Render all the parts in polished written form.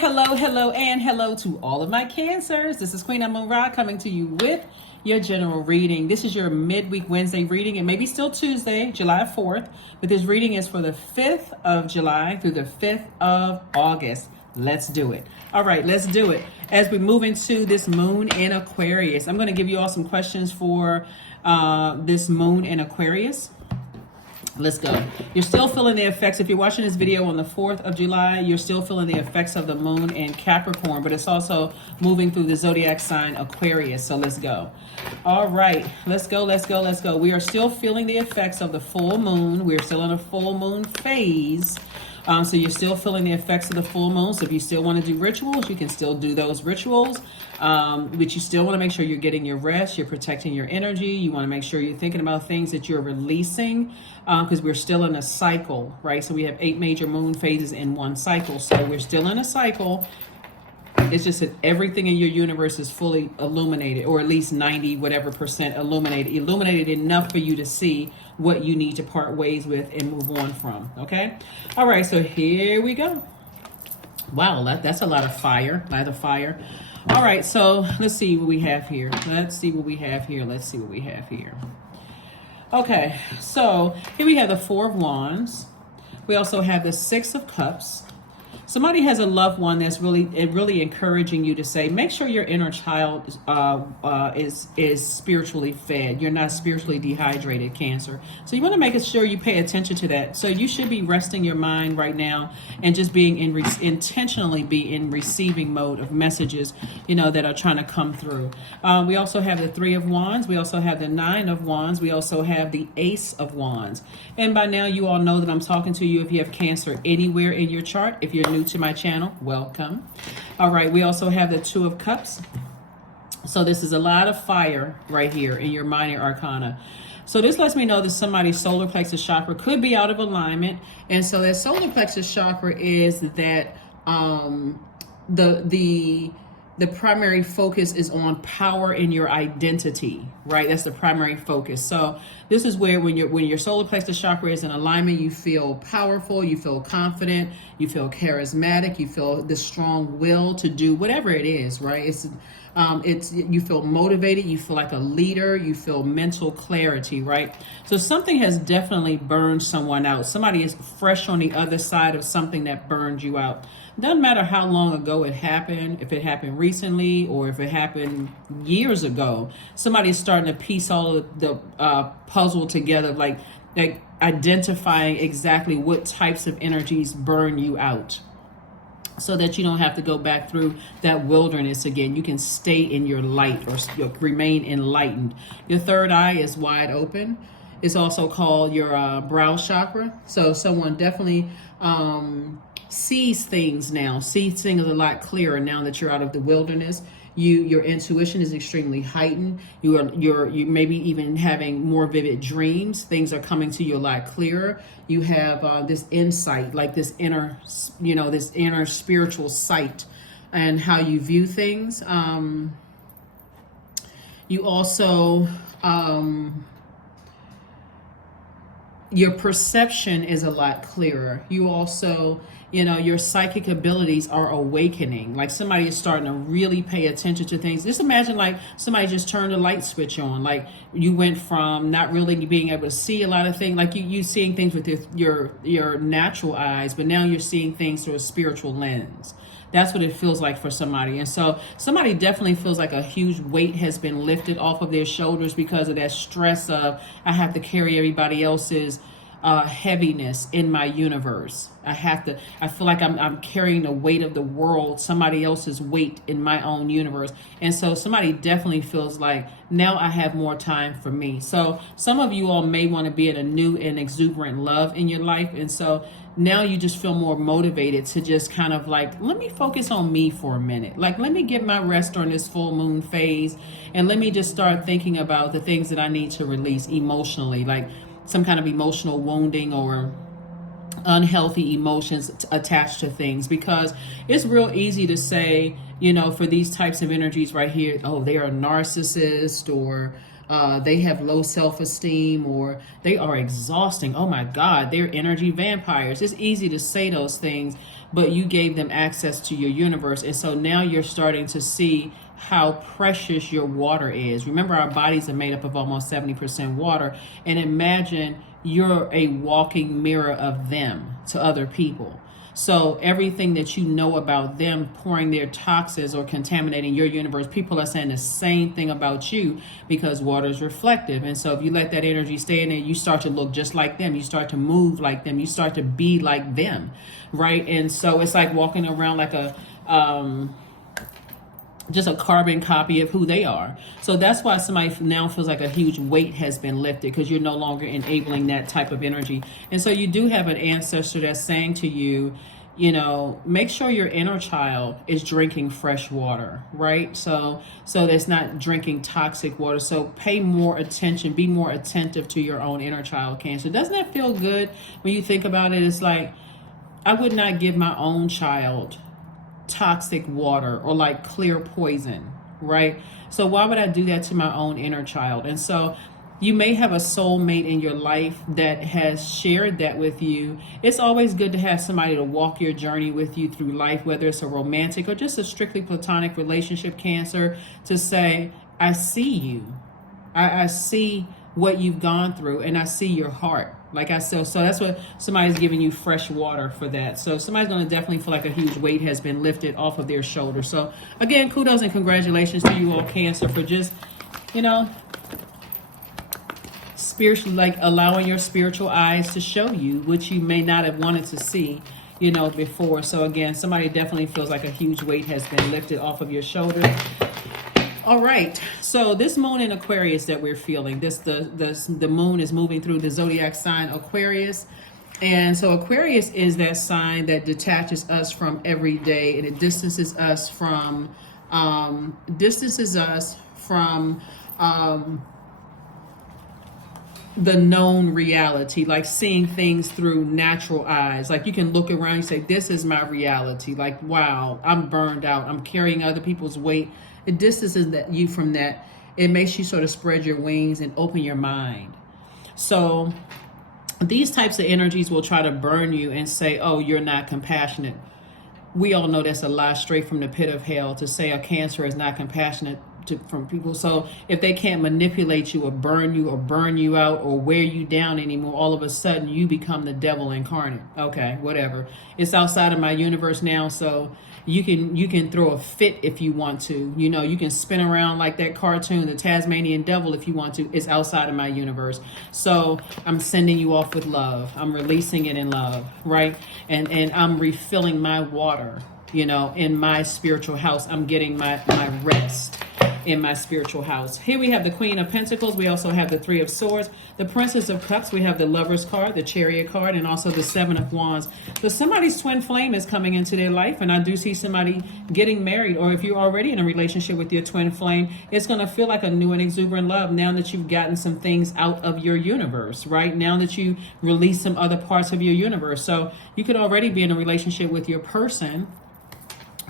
hello to all of my Cancers. This is Queen Amun Ra coming to you with your general reading. This is your midweek Wednesday reading. It may be still Tuesday, July 4th, but this reading is for the 5th of July through the 5th of August. Let's do it. All right, let's do it. As we move into this moon in Aquarius, I'm going to give you all some questions for this moon in Aquarius. Let's go. You're still feeling the effects. If you're watching this video on the 4th of July, you're still feeling the effects of the moon in Capricorn, but it's also moving through the zodiac sign Aquarius. So let's go. All right, let's go. We are still feeling the effects of the full moon. We're still in a full moon phase. So you're still feeling the effects of the full moon. So if you still want to do rituals, you can still do those rituals. But you still want to make sure you're getting your rest, you're protecting your energy. You want to make sure you're thinking about things that you're releasing, because we're still in a cycle, right? So we have 8 major moon phases in one cycle. So we're still in a cycle. It's just that everything in your universe is fully illuminated, or at least 90 whatever percent illuminated enough for you to see what you need to part ways with and move on from. Okay. All right. So here we go. Wow. That's a lot of fire. All right. So let's see what we have here. Okay. So here we have the 4 of Wands. We also have the 6 of Cups. Somebody has a loved one that's really encouraging you to say, make sure your inner child is spiritually fed. You're not spiritually dehydrated, Cancer. So you want to make sure you pay attention to that. So you should be resting your mind right now and just being intentionally be in receiving mode of messages, that are trying to come through. We also have the 3 of Wands. We also have the 9 of Wands. We also have the Ace of Wands. And by now you all know that I'm talking to you if you have Cancer anywhere in your chart. If you're new to my channel, welcome. All right, we also have the 2 of Cups. So this is a lot of fire right here in your minor arcana. So this lets me know that somebody's solar plexus chakra could be out of alignment. And so that solar plexus chakra is that the primary focus is on power in your identity, right? That's the primary focus. So this is where when your solar plexus chakra is in alignment, you feel powerful, you feel confident, you feel charismatic, you feel the strong will to do whatever it is, right? You feel motivated, you feel like a leader, you feel mental clarity, right? So something has definitely burned someone out. Somebody is fresh on the other side of something that burned you out. Doesn't matter how long ago it happened, if it happened recently or if it happened years ago. Somebody's starting to piece all of the puzzle together, like identifying exactly what types of energies burn you out, so that you don't have to go back through that wilderness again. You can stay in your light or remain enlightened. Your third eye is wide open. It's also called your brow chakra. So someone definitely sees things a lot clearer now that you're out of the wilderness. Your intuition is extremely heightened. You maybe even having more vivid dreams. Things are coming to you a lot clearer. You have this insight, like this inner spiritual sight and how you view things. You also your perception is a lot clearer. You also, your psychic abilities are awakening. Like somebody is starting to really pay attention to things. Just imagine like somebody just turned a light switch on. Like you went from not really being able to see a lot of things, like you seeing things with your natural eyes, but now you're seeing things through a spiritual lens. That's what it feels like for somebody. And so somebody definitely feels like a huge weight has been lifted off of their shoulders because of that stress of, I have to carry everybody else's heaviness in my universe. I feel like I'm carrying the weight of the world, somebody else's weight in my own universe. And so somebody definitely feels like now I have more time for me. So some of you all may want to be in a new and exuberant love in your life. And so now you just feel more motivated to just kind of like, let me focus on me for a minute. Like, let me get my rest during this full moon phase. And let me just start thinking about the things that I need to release emotionally, like some kind of emotional wounding or unhealthy emotions attached to things, because it's real easy to say, for these types of energies right here, oh, they are a narcissist, or they have low self-esteem, or they are exhausting. Oh my God, they're energy vampires. It's easy to say those things, but you gave them access to your universe. And so now you're starting to see how precious your water is. Remember, our bodies are made up of almost 70% water. And imagine you're a walking mirror of them to other people. So everything that you know about them pouring their toxins or contaminating your universe, people are saying the same thing about you, because water is reflective. And so if you let that energy stay in there, you start to look just like them. You start to move like them. You start to be like them, right? And so it's like walking around like a just a carbon copy of who they are. So that's why somebody now feels like a huge weight has been lifted, because you're no longer enabling that type of energy. And so you do have an ancestor that's saying to you, you know, make sure your inner child is drinking fresh water, right? So that's not drinking toxic water. So pay more attention, be more attentive to your own inner child, Cancer. Doesn't that feel good when you think about it? It's like, I would not give my own child toxic water or like clear poison, right? So why would I do that to my own inner child? And so you may have a soulmate in your life that has shared that with you. It's always good to have somebody to walk your journey with you through life, whether it's a romantic or just a strictly platonic relationship, Cancer, to say, I see you. I see what you've gone through, and I see your heart. Like I said, so that's what somebody's giving you, fresh water for that. So somebody's going to definitely feel like a huge weight has been lifted off of their shoulders. So again, kudos and congratulations to you all, Cancer, for just, you know, spiritually, like allowing your spiritual eyes to show you what you may not have wanted to see, you know, before. So again, somebody definitely feels like a huge weight has been lifted off of your shoulders. All right, so this moon in Aquarius that we're feeling, the moon is moving through the zodiac sign Aquarius. And so Aquarius is that sign that detaches us from every day, and it distances us from the known reality, like seeing things through natural eyes. Like you can look around and say, this is my reality. Like, wow, I'm burned out. I'm carrying other people's weight. It distances you from that. It makes you sort of spread your wings and open your mind. So these types of energies will try to burn you and say, oh, you're not compassionate. We all know that's a lie straight from the pit of hell, to say a Cancer is not compassionate from people. So if they can't manipulate you or burn you out or wear you down anymore, all of a sudden you become the devil incarnate. Okay, whatever. It's outside of my universe now, so you can throw a fit if you want to. You know, you can spin around like that cartoon, the Tasmanian devil, if you want to. It's outside of my universe. So I'm sending you off with love. I'm releasing it in love, right? And I'm refilling my water, you know, in my spiritual house. I'm getting my rest in my spiritual house. Here we have the Queen of Pentacles. We also have the Three of Swords, the Princess of Cups. We have the Lover's card, the Chariot card, and also the Seven of Wands. So somebody's twin flame is coming into their life, and I do see somebody getting married. Or if you're already in a relationship with your twin flame, it's going to feel like a new and exuberant love now that you've gotten some things out of your universe, right? Now that you release some other parts of your universe. So you could already be in a relationship with your person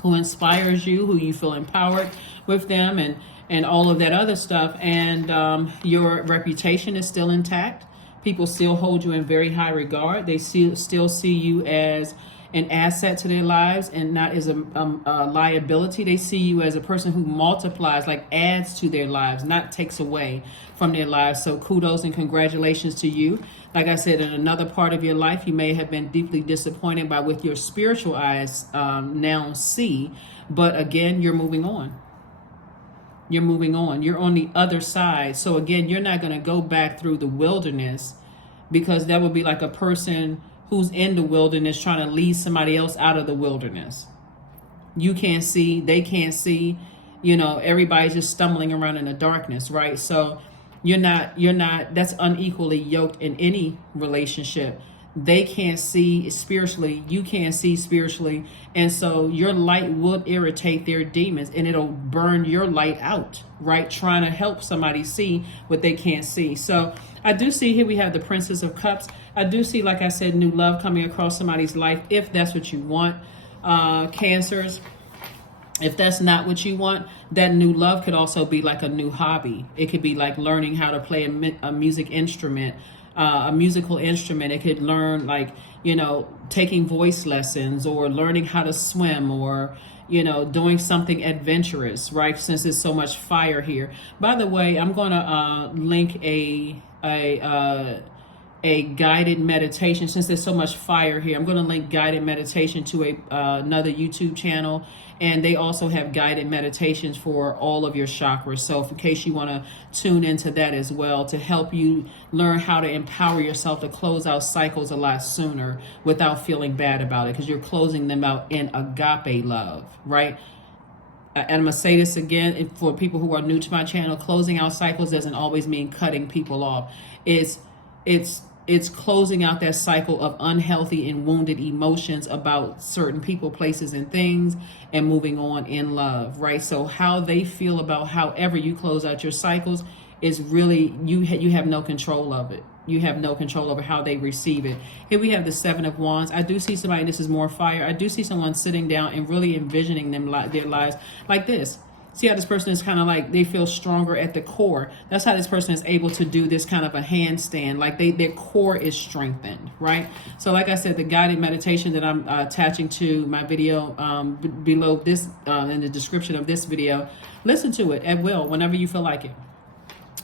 who inspires you, who you feel empowered with them, and all of that other stuff. And your reputation is still intact. People still hold you in very high regard. They still see you as an asset to their lives and not as a liability. They see you as a person who multiplies, like adds to their lives, not takes away from their lives. So kudos and congratulations to you. Like I said, in another part of your life, you may have been deeply disappointed by what your spiritual eyes now see. But again, you're moving on. You're moving on. You're on the other side. So again, you're not going to go back through the wilderness, because that would be like a person who's in the wilderness trying to lead somebody else out of the wilderness. You can't see, they can't see, you know, everybody's just stumbling around in the darkness, right? So you're not, that's unequally yoked in any relationship. They can't see spiritually, you can't see spiritually, and so your light will irritate their demons, and it'll burn your light out, right? Trying to help somebody see what they can't see. So I do see here we have the Princess of Cups. I do see, like I said, new love coming across somebody's life, if that's what you want, Cancers. If that's not what you want, that new love could also be like a new hobby. It could be like learning how to play a music instrument, a musical instrument. It could learn, like, taking voice lessons or learning how to swim or, doing something adventurous, right? Since there's so much fire here. By the way, I'm going to link a guided meditation. Since there's so much fire here, I'm going to link guided meditation to another YouTube channel, and they also have guided meditations for all of your chakras. So in case you want to tune into that as well, to help you learn how to empower yourself to close out cycles a lot sooner without feeling bad about it, because you're closing them out in agape love, right? And I'm going to say this again for people who are new to my channel: closing out cycles doesn't always mean cutting people off. It's closing out that cycle of unhealthy and wounded emotions about certain people, places, and things, and moving on in love, right? So how they feel about however you close out your cycles is really, you have no control of it. You have no control over how they receive it. Here we have the Seven of Wands. I do see somebody, this is more fire. I do see someone sitting down and really envisioning their lives like this. See how this person is kind of like, they feel stronger at the core. That's how this person is able to do this kind of a handstand. Like their core is strengthened, right? So like I said, the guided meditation that I'm attaching to my video below this, in the description of this video, listen to it at will, whenever you feel like it.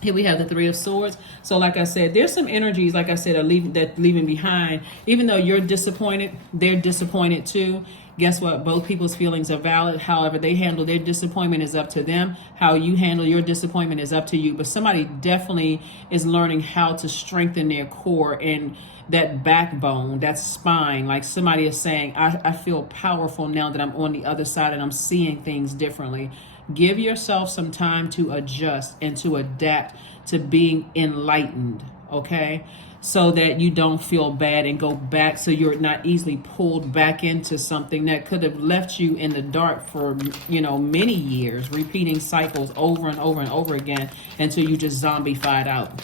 Here we have the Three of Swords. So like I said, there's some energies, like I said, are leaving behind. Even though you're disappointed, they're disappointed too. Guess what? Both people's feelings are valid. However they handle their disappointment is up to them. How you handle your disappointment is up to you. But somebody definitely is learning how to strengthen their core and that backbone, that spine. Like somebody is saying, I feel powerful now that I'm on the other side and I'm seeing things differently. Give yourself some time to adjust and to adapt to being enlightened, okay? So that you don't feel bad and go back, so you're not easily pulled back into something that could have left you in the dark for, many years, repeating cycles over and over and over again until you just zombified out.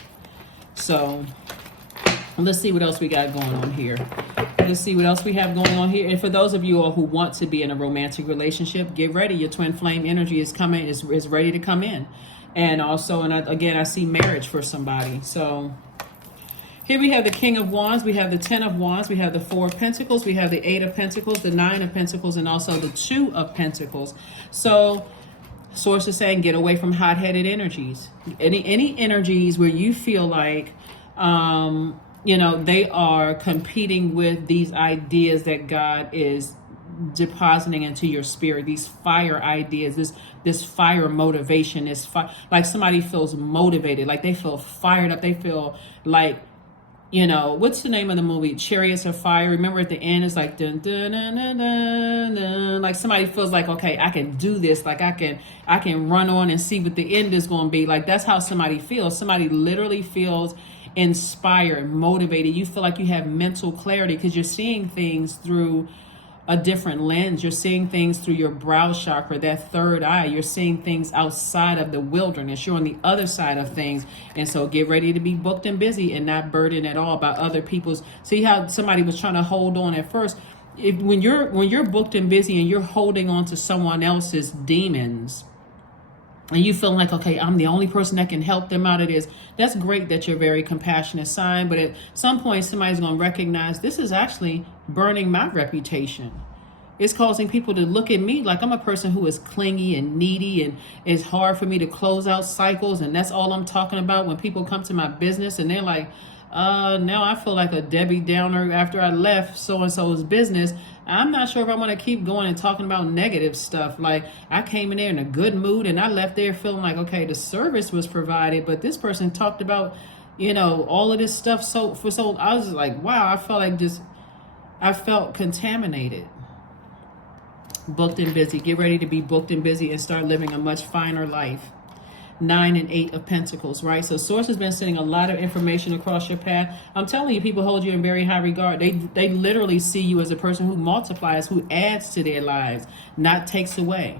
So let's see what else we got going on here. Let's see what else we have going on here. And for those of you all who want to be in a romantic relationship, get ready. Your twin flame energy is coming, is ready to come in. And also, again, I see marriage for somebody. So here we have the King of Wands, we have the Ten of Wands, we have the Four of Pentacles, we have the Eight of Pentacles, the Nine of Pentacles, and also the Two of Pentacles. So Source is saying, get away from hot-headed energies. Any energies where you feel like they are competing with these ideas that God is depositing into your spirit, these fire ideas, this fire motivation, like somebody feels motivated, like they feel fired up, they feel like, what's the name of the movie? Chariots of Fire. Remember at the end, it's like, dun, dun, dun, dun, dun, dun. Like somebody feels like, okay, I can do this. Like I can run on and see what the end is going to be. Like that's how somebody feels. Somebody literally feels inspired, motivated. You feel like you have mental clarity because you're seeing things through a different lens. You're seeing things through your brow chakra, that third eye. You're seeing things outside of the wilderness. You're on the other side of things. And so get ready to be booked and busy and not burdened at all by other people's. See how somebody was trying to hold on at first. When you're booked and busy and you're holding on to someone else's demons, and you feel like, okay, I'm the only person that can help them out of this, that's great that you're a very compassionate sign. But at some point, somebody's going to recognize this is actually burning my reputation. It's causing people to look at me like I'm a person who is clingy and needy, and it's hard for me to close out cycles. And that's all I'm talking about when people come to my business and they're like, now I feel like a Debbie Downer after I left so-and-so's business. I'm not sure if I want to keep going and talking about negative stuff. Like I came in there in a good mood and I left there feeling like, okay, the service was provided, but this person talked about, all of this stuff. So I was like, wow, I felt contaminated. Booked and busy. Get ready to be booked and busy and start living a much finer life. 9 and 8 of Pentacles, right? So Source has been sending a lot of information across your path. I'm telling you, people hold you in very high regard. They literally see you as a person who multiplies, who adds to their lives, not takes away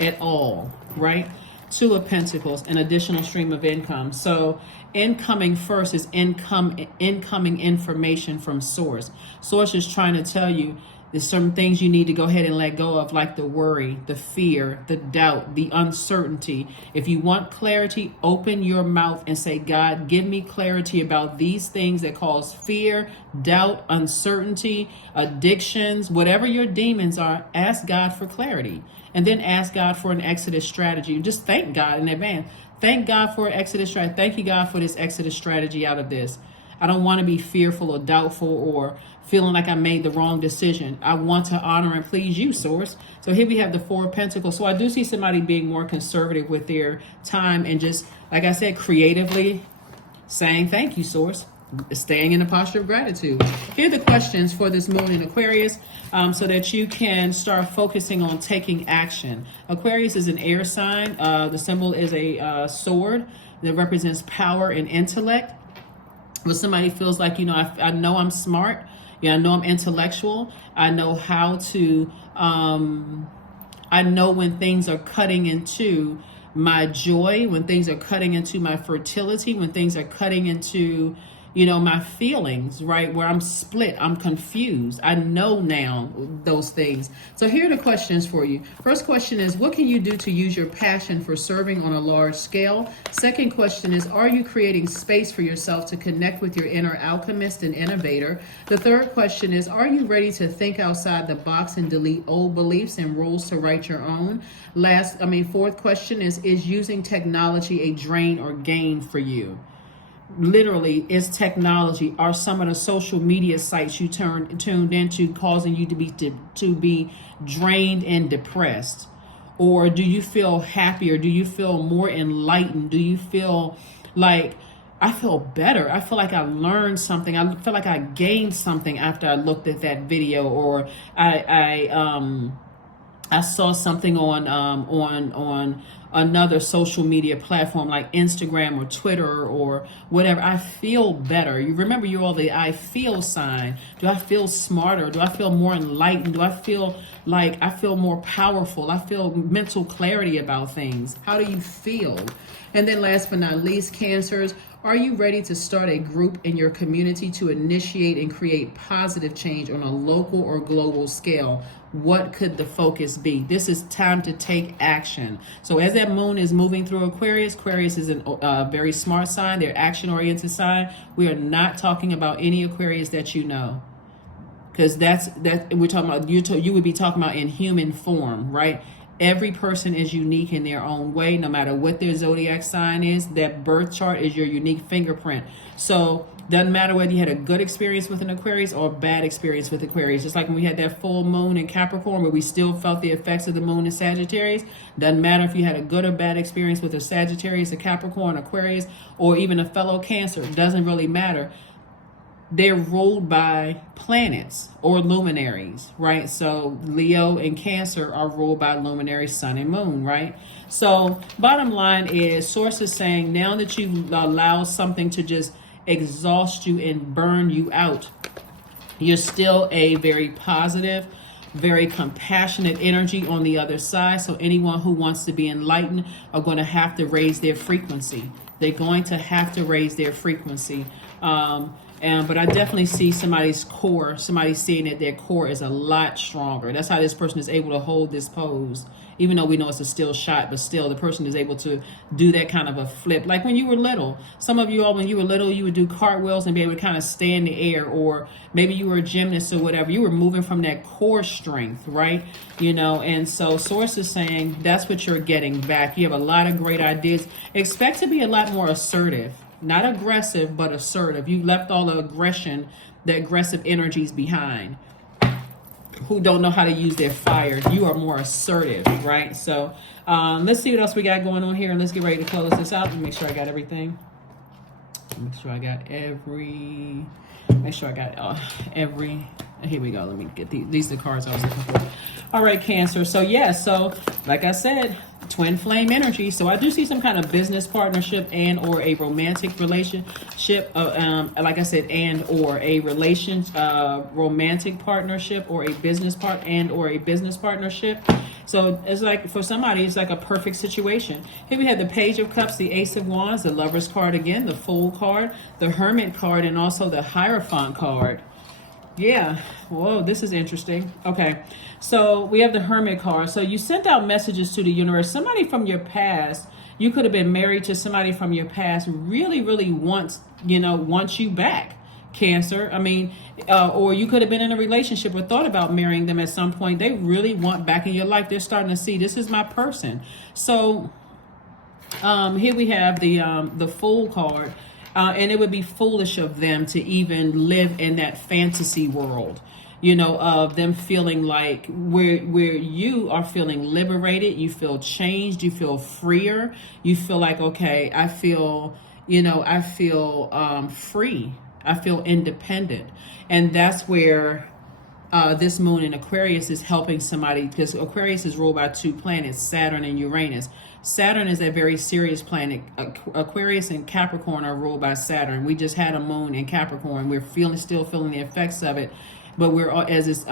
at all, right? 2 of Pentacles, an additional stream of income. So incoming first is incoming information from Source. Source is trying to tell you There's some things you need to go ahead and let go of, like the worry, the fear, the doubt, the uncertainty. If you want clarity, open your mouth and say, God, give me clarity about these things that cause fear, doubt, uncertainty, addictions, whatever your demons are. Ask God for clarity. And then ask God for an exodus strategy. Just thank God in advance. Thank God for an exodus strategy. Thank you, God, for this exodus strategy out of this. I don't want to be fearful or doubtful or feeling like I made the wrong decision. I want to honor and please you, Source. So here we have the Four of Pentacles. So I do see somebody being more conservative with their time and just, like I said, creatively saying thank you, Source. Staying in a posture of gratitude. Here are the questions for this moon in Aquarius, so that you can start focusing on taking action. Aquarius is an air sign. The symbol is a sword that represents power and intellect. When somebody feels like, I know I'm smart, I know I'm intellectual, I know how to, I know when things are cutting into my joy, when things are cutting into my fertility, when things are cutting into, my feelings, right? Where I'm split, I'm confused. I know now those things. So here are the questions for you. First question is, what can you do to use your passion for serving on a large scale? Second question is, are you creating space for yourself to connect with your inner alchemist and innovator? The third question is, are you ready to think outside the box and delete old beliefs and rules to write your own? Fourth question is using technology a drain or gain for you? Literally, is technology, are some of the social media sites you tuned into causing you to be drained and depressed? Or do you feel happier? Do you feel more enlightened? Do you feel like, I feel better, I feel like I learned something, I feel like I gained something after I looked at that video, or I saw something on another social media platform like Instagram or Twitter or whatever. I feel better. You remember, you're all the I feel sign. Do I feel smarter? Do I feel more enlightened? Do I feel like I feel more powerful? I feel mental clarity about things. How do you feel? And then last but not least, Cancers, are you ready to start a group in your community to initiate and create positive change on a local or global scale? What could the focus be? This is time to take action. So as that moon is moving through Aquarius, Aquarius is a very smart sign. They're action-oriented sign. We are not talking about any Aquarius that you know, because we're talking about, you would be talking about in human form, right? Every person is unique in their own way, no matter what their zodiac sign is. That birth chart is your unique fingerprint. So doesn't matter whether you had a good experience with an Aquarius or a bad experience with Aquarius. Just like when we had that full moon in Capricorn where we still felt the effects of the moon in Sagittarius. Doesn't matter if you had a good or bad experience with a Sagittarius, a Capricorn, Aquarius, or even a fellow Cancer. It doesn't really matter. They're ruled by planets or luminaries, right? So Leo and Cancer are ruled by luminaries, sun and moon, right? So bottom line is, Source is saying, now that you've allowed something to just exhaust you and burn you out, you're still a very positive, very compassionate energy on the other side. So anyone who wants to be enlightened are going to have to raise their frequency. They're going to have to raise their frequency. But I definitely see somebody's core, somebody seeing that their core is a lot stronger. That's how this person is able to hold this pose. Even though we know it's a still shot, but still the person is able to do that kind of a flip. Like when you were little, some of you all, when you were little, you would do cartwheels and be able to kind of stay in the air, or maybe you were a gymnast or whatever. You were moving from that core strength, right? And so Source is saying that's what you're getting back. You have a lot of great ideas. Expect to be a lot more assertive. Not aggressive, but assertive. You left all the aggression, the aggressive energies behind. Who don't know how to use their fire. You are more assertive, right? So let's see what else we got going on here. And let's get ready to close this out and make sure I got everything. Make sure I got every... Here we go. Let me get these are the cards I was looking for. All right, Cancer. So so like I said, twin flame energy. So I do see some kind of business partnership and or a romantic relationship. Like I said, and or a romantic partnership or a business partnership. So it's like, for somebody, it's like a perfect situation. Here we have the Page of Cups, the Ace of Wands, the Lover's card again, the Fool card, the Hermit card, and also the Hierophant card. Yeah. Whoa, this is interesting. Okay. So we have the Hermit card. So you sent out messages to the universe. Somebody from your past, you could have been married to somebody from your past, really, really wants you back, Cancer. I mean, or you could have been in a relationship or thought about marrying them at some point. They really want back in your life. They're starting to see this is my person. So here we have the Fool card. And it would be foolish of them to even live in that fantasy world, of them feeling like where you are feeling liberated, you feel changed, you feel freer, you feel like, okay, I feel free, I feel independent. And that's where this moon in Aquarius is helping somebody, because Aquarius is ruled by two planets, Saturn and Uranus. Saturn is a very serious planet. Aquarius and Capricorn are ruled by Saturn. We just had a moon in Capricorn. We're still feeling the effects of it, but we're as it's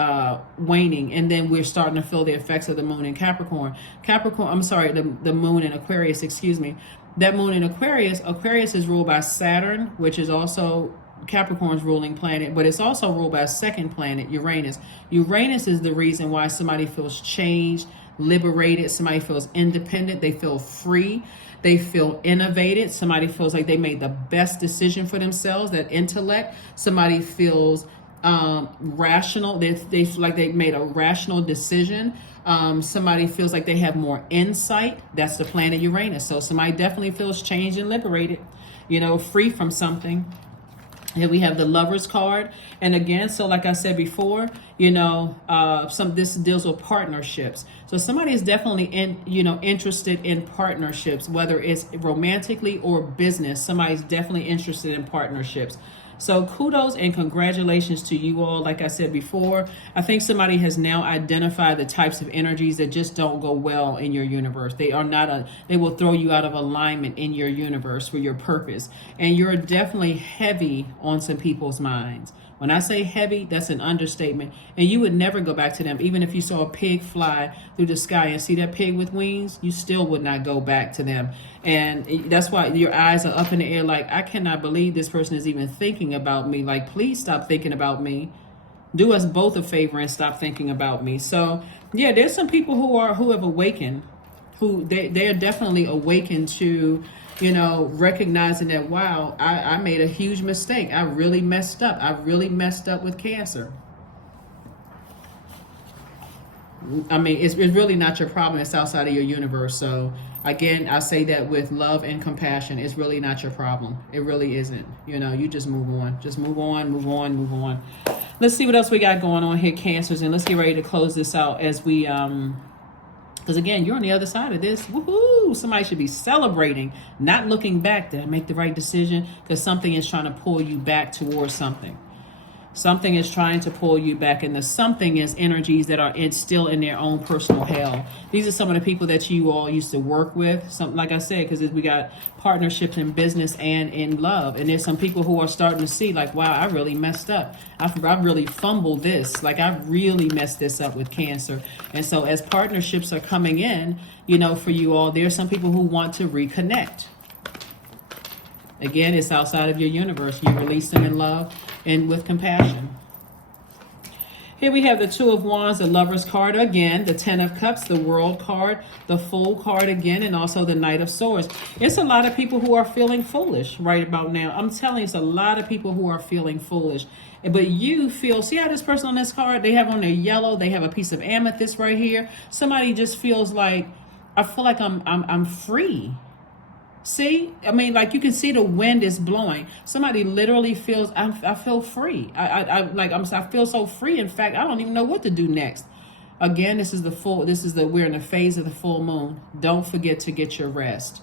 waning, and then we're starting to feel the effects of the moon in Capricorn. The moon in Aquarius. Excuse me. That moon in Aquarius. Aquarius is ruled by Saturn, which is also Capricorn's ruling planet, but it's also ruled by a second planet, Uranus. Uranus is the reason why somebody feels changed, liberated, somebody feels independent, they feel free, they feel innovated, somebody feels like they made the best decision for themselves, that intellect, somebody feels rational, they feel like they made a rational decision. Somebody feels like they have more insight. That's the planet Uranus. So somebody definitely feels changed and liberated, free from something. Here we have the Lovers card. And again, so like I said before, this deals with partnerships. So somebody is definitely interested in partnerships, whether it's romantically or business. Somebody's definitely interested in partnerships. So kudos and congratulations to you all. Like I said before, I think somebody has now identified the types of energies that just don't go well in your universe. They will throw you out of alignment in your universe for your purpose. And you're definitely heavy on some people's minds. When I say heavy, that's an understatement. And you would never go back to them. Even if you saw a pig fly through the sky and see that pig with wings, you still would not go back to them. And that's why your eyes are up in the air like, I cannot believe this person is even thinking about me. Like, please stop thinking about me. Do us both a favor and stop thinking about me. So, yeah, there's some people who have awakened, who they're definitely awakened to recognizing that, wow, I made a huge mistake. I really messed up. I really messed up with Cancer. I mean, it's really not your problem. It's outside of your universe. So again, I say that with love and compassion. It's really not your problem. It really isn't. You just move on. Just move on, move on, move on. Let's see what else we got going on here, Cancers. And let's get ready to close this out as we because again, you're on the other side of this. Woohoo! Somebody should be celebrating, not looking back. Did I make the right decision? Because something is trying to pull you back towards something. Something is trying to pull you back, and the something is energies that are still in their own personal hell. These are some of the people that you all used to work with. Something like I said, because we got partnerships in business and in love, and there's some people who are starting to see like, wow, I really messed up. I really fumbled this. Like, I really messed this up with Cancer. And so as partnerships are coming in, for you all, there's some people who want to reconnect. Again, it's outside of your universe. You release them in love and with compassion. Here we have the Two of Wands, the Lovers card again, the Ten of Cups, the World card, the Fool card again, and also the Knight of Swords. It's a lot of people who are feeling foolish right about now. I'm telling you, it's a lot of people who are feeling foolish. But you feel, see how this person on this card, they have on their yellow, they have a piece of amethyst right here. Somebody just feels like, I feel like I'm free. See, I mean, like you can see the wind is blowing. Somebody literally feels, I feel free. I feel so free. In fact, I don't even know what to do next. Again, we're in the phase of the full moon. Don't forget to get your rest.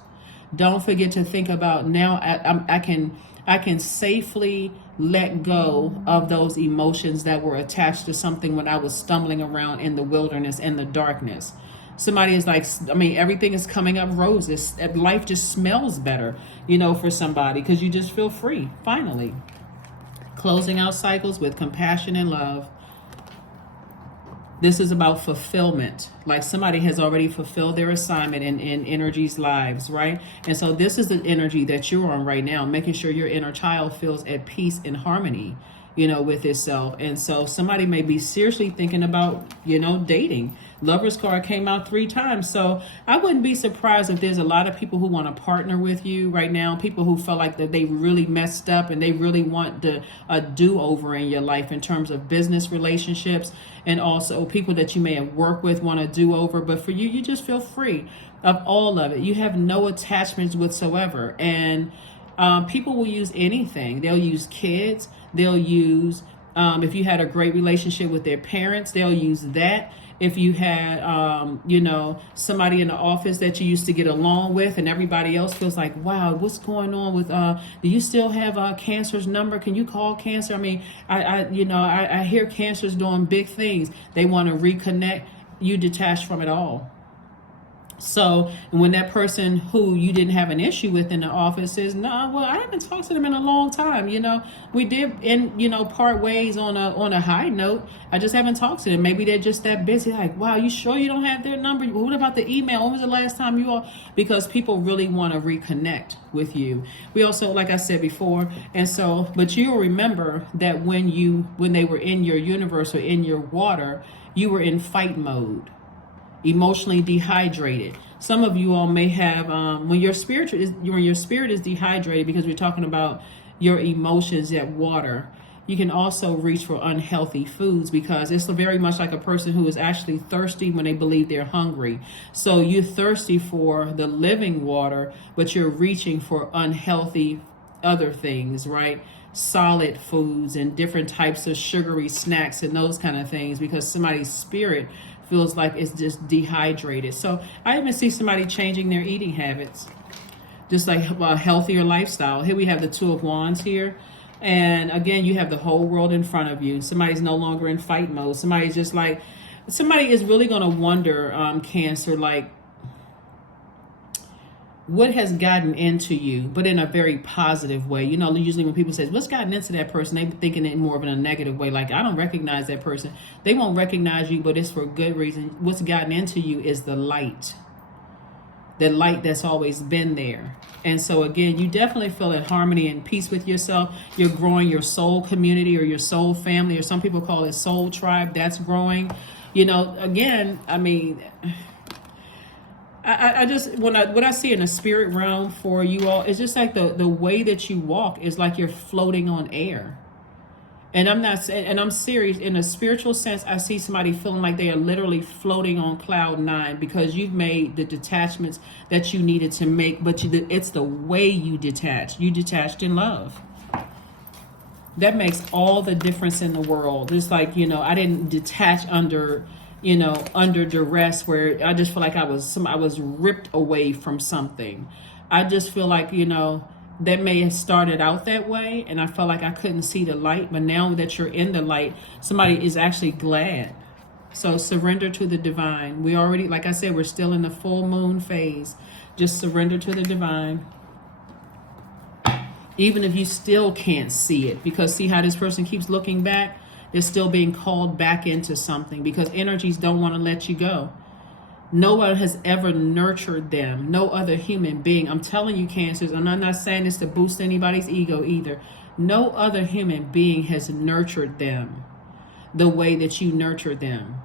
Don't forget to think about now. I can safely let go of those emotions that were attached to something when I was stumbling around in the wilderness, in the darkness. Somebody is like, I mean, everything is coming up roses. Life just smells better, for somebody, because you just feel free, finally. Closing out cycles with compassion and love. This is about fulfillment. Like somebody has already fulfilled their assignment in energy's lives, right? And so this is the energy that you're on right now, making sure your inner child feels at peace and harmony. with itself. And so somebody may be seriously thinking about, dating. Lover's card came out 3 times. So I wouldn't be surprised if there's a lot of people who want to partner with you right now, people who feel like that they really messed up and they really want a do-over in your life in terms of business relationships, and also people that you may have worked with want a do-over. But for you, you just feel free of all of it. You have no attachments whatsoever. And people will use anything. They'll use kids. They'll use, if you had a great relationship with their parents, they'll use that. If you had, somebody in the office that you used to get along with and everybody else feels like, wow, what's going on with, do you still have Cancer's number? Can you call Cancer? I mean, I hear Cancer's doing big things. They want to reconnect. You detach from it all. So when that person who you didn't have an issue with in the office says, no, well, I haven't talked to them in a long time. We did part ways on a high note. I just haven't talked to them. Maybe they're just that busy. Like, wow, you sure you don't have their number? What about the email? When was the last time you all? Because people really want to reconnect with you. We also, like I said before, but you'll remember that when they were in your universe or in your water, you were in fight mode. Emotionally dehydrated. Some of you all may have when your spirit is dehydrated, because we're talking about your emotions at water, you can also reach for unhealthy foods, because it's very much like a person who is actually thirsty when they believe they're hungry. So you're thirsty for the living water, but you're reaching for unhealthy other things, right? Solid foods and different types of sugary snacks and those kind of things, because somebody's spirit feels like it's just dehydrated. So I even see somebody changing their eating habits, just like a healthier lifestyle. Here we have the 2 of Wands here. And again, you have the whole world in front of you. Somebody's no longer in fight mode. Somebody is really going to wonder, Cancer, like, what has gotten into you, but in a very positive way. Usually when people say, what's gotten into that person, they're thinking it more of in a negative way. Like, I don't recognize that person. They won't recognize you, but it's for good reason. What's gotten into you is the light that's always been there. And so again, you definitely feel at harmony and peace with yourself. You're growing your soul community or your soul family, or some people call it soul tribe. That's growing. Again, I mean, I just, what I see in the spirit realm for you all, it's just like the way that you walk is like you're floating on air. And I'm not saying, and I'm serious, in a spiritual sense, I see somebody feeling like they are literally floating on cloud 9, because you've made the detachments that you needed to make, but it's the way you detach. You detached in love. That makes all the difference in the world. It's like, I didn't detach under duress, where I just feel like I was ripped away from something. I just feel like, that may have started out that way, and I felt like I couldn't see the light, but now that you're in the light, somebody is actually glad. So surrender to the divine. We already, like I said, we're still in the full moon phase. Just surrender to the divine. Even if you still can't see it, because see how this person keeps looking back? They're still being called back into something, because energies don't want to let you go. No one has ever nurtured them. No other human being. I'm telling you, Cancers, and I'm not saying this to boost anybody's ego either. No other human being has nurtured them the way that you nurtured them.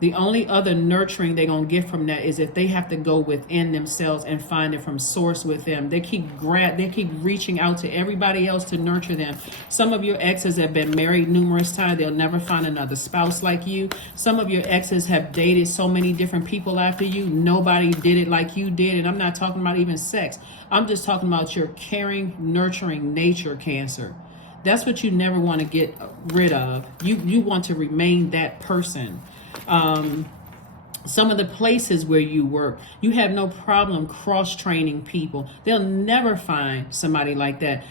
The only other nurturing they're going to get from that is if they have to go within themselves and find it from source with them. They keep reaching out to everybody else to nurture them. Some of your exes have been married numerous times. They'll never find another spouse like you. Some of your exes have dated so many different people after you. Nobody did it like you did. And I'm not talking about even sex. I'm just talking about your caring, nurturing nature, Cancer. That's what you never want to get rid of. You want to remain that person. Some of the places where you work, you have no problem cross-training people. They'll never find somebody like that.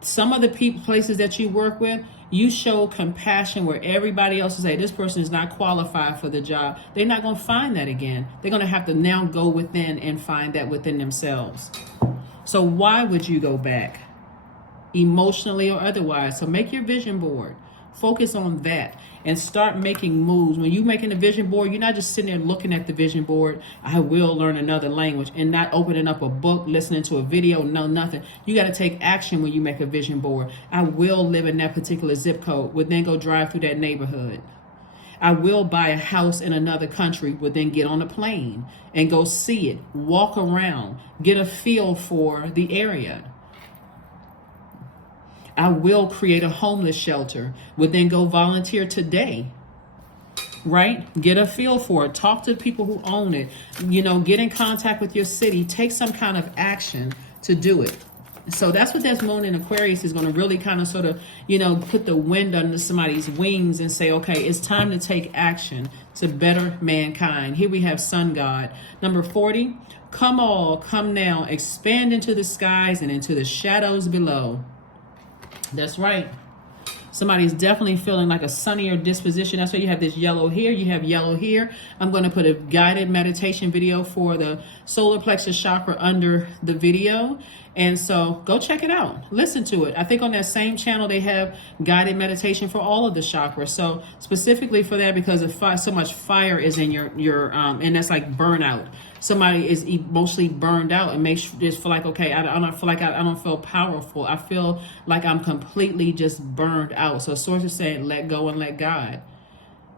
Some of the places that you work with, you show compassion where everybody else will say, this person is not qualified for the job. They're not going to find that again. They're going to have to now go within and find that within themselves. So why would you go back? Emotionally or otherwise. So make your vision board. Focus on that and start making moves. When you're making a vision board, you're not just sitting there looking at the vision board. I will learn another language, and not opening up a book, listening to a video, no, nothing. You got to take action when you make a vision board. I will live in that particular zip code, would then go drive through that neighborhood. I will buy a house in another country, would then get on a plane and go see it, walk around, get a feel for the area. I will create a homeless shelter, would then go volunteer today, right? Get a feel for it. Talk to the people who own it. You know, get in contact with your city. Take some kind of action to do it. So that's what that moon in Aquarius is going to really kind of sort of, you know, put the wind under somebody's wings and say, okay, it's time to take action to better mankind. Here we have Sun God. Number 40, come all, come now, expand into the skies and into the shadows below. That's right. Somebody's definitely feeling like a sunnier disposition. That's why you have this yellow here. You have yellow here. I'm going to put a guided meditation video for the solar plexus chakra under the video. And so go check it out. Listen to it. I think on that same channel, they have guided meditation for all of the chakras. So specifically for that, because of so much fire is in your and that's like burnout. Somebody is emotionally burned out and makes just feel like, okay, I don't feel like I don't feel powerful. I feel like I'm completely just burned out. So source is saying, let go and let God.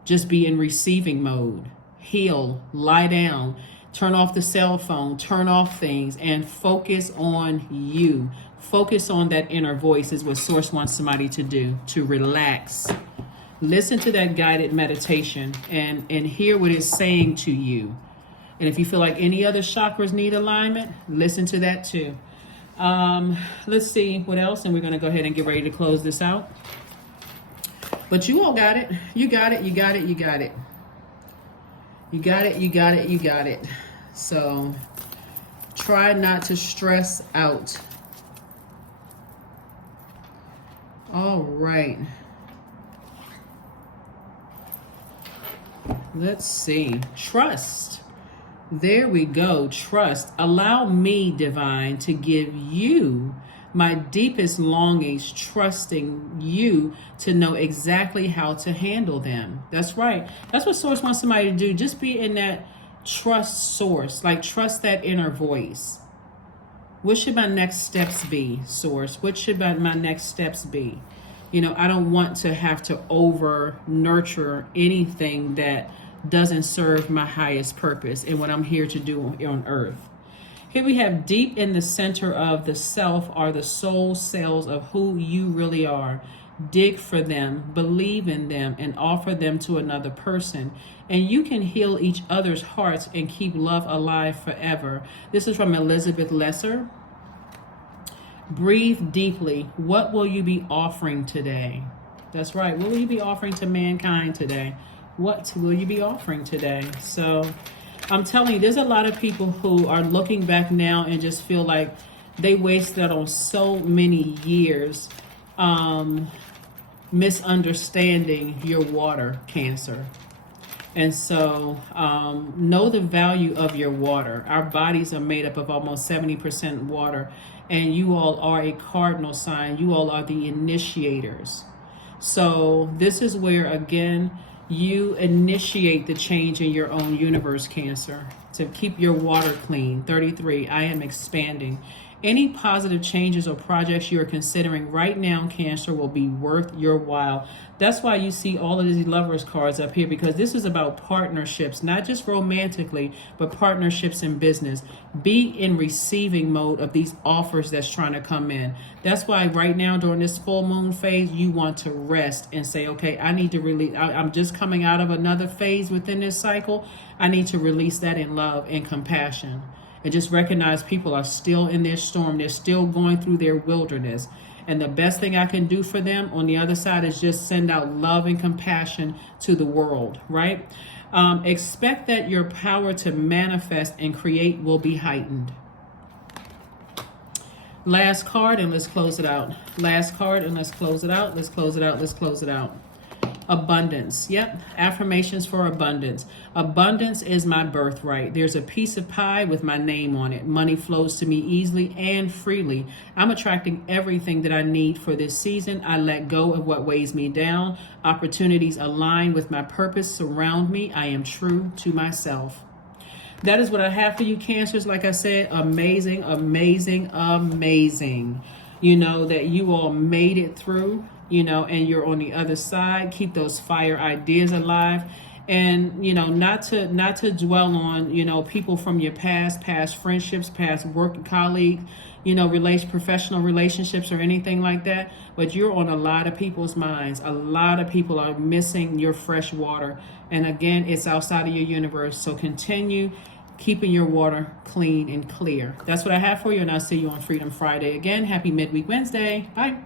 Just be in receiving mode. Heal, lie down, turn off the cell phone, turn off things, and focus on you. Focus on that inner voice is what source wants somebody to do, to relax. Listen to that guided meditation and hear what it's saying to you. And if you feel like any other chakras need alignment, listen to that too. Let's see what else, and we're going to go ahead and get ready to close this out. But you all got it. You got it. You got it. You got it. You got it. You got it. You got it. So try not to stress out. All right. Let's see. Trust. There we go. Trust. Allow me, divine, to give you my deepest longings, trusting you to know exactly how to handle them. That's right. That's what source wants somebody to do. Just be in that trust source, like trust that inner voice. What should my next steps be, source? What should my next steps be? You know, I don't want to have to over nurture anything that doesn't serve my highest purpose and what I'm here to do on earth. Here we have deep in the center of the self are the soul cells of who you really are. Dig for them, believe in them, and offer them to another person. And you can heal each other's hearts and keep love alive forever. This is from Elizabeth Lesser. Breathe deeply. What will you be offering today? That's right. What will you be offering to mankind today? What will you be offering today? So I'm telling you, there's a lot of people who are looking back now and just feel like they wasted on so many years misunderstanding your water, Cancer. And so know the value of your water. Our bodies are made up of almost 70% water, and you all are a cardinal sign. You all are the initiators. So this is where, again, you initiate the change in your own universe, Cancer, to keep your water clean. 33, I am expanding. Any positive changes or projects you are considering right now, Cancer, will be worth your while. That's why you see all of these lovers cards up here, because this is about partnerships, not just romantically, but partnerships in business. Be in receiving mode of these offers that's trying to come in. That's why right now during this full moon phase, you want to rest and say, okay, I need to release. I'm just coming out of another phase within this cycle. I need to release that in love and compassion. And just recognize people are still in their storm. They're still going through their wilderness. And the best thing I can do for them on the other side is just send out love and compassion to the world, right? Expect that your power to manifest and create will be heightened. Last card, and let's close it out. Last card, and let's close it out. Let's close it out. Let's close it out. Abundance. Yep. Affirmations for abundance. Abundance is my birthright. There's a piece of pie with my name on it. Money flows to me easily and freely. I'm attracting everything that I need for this season. I let go of what weighs me down. Opportunities align with my purpose surround me. I am true to myself. That is what I have for you, Cancers. Like I said, amazing, amazing, amazing. You know that you all made it through, you know, and you're on the other side. Keep those fire ideas alive. And, you know, not to dwell on, you know, people from your past friendships, past work colleagues, you know, professional relationships or anything like that. But you're on a lot of people's minds. A lot of people are missing your fresh water. And again, it's outside of your universe. So continue keeping your water clean and clear. That's what I have for you. And I'll see you on Freedom Friday. Again, happy Midweek Wednesday. Bye.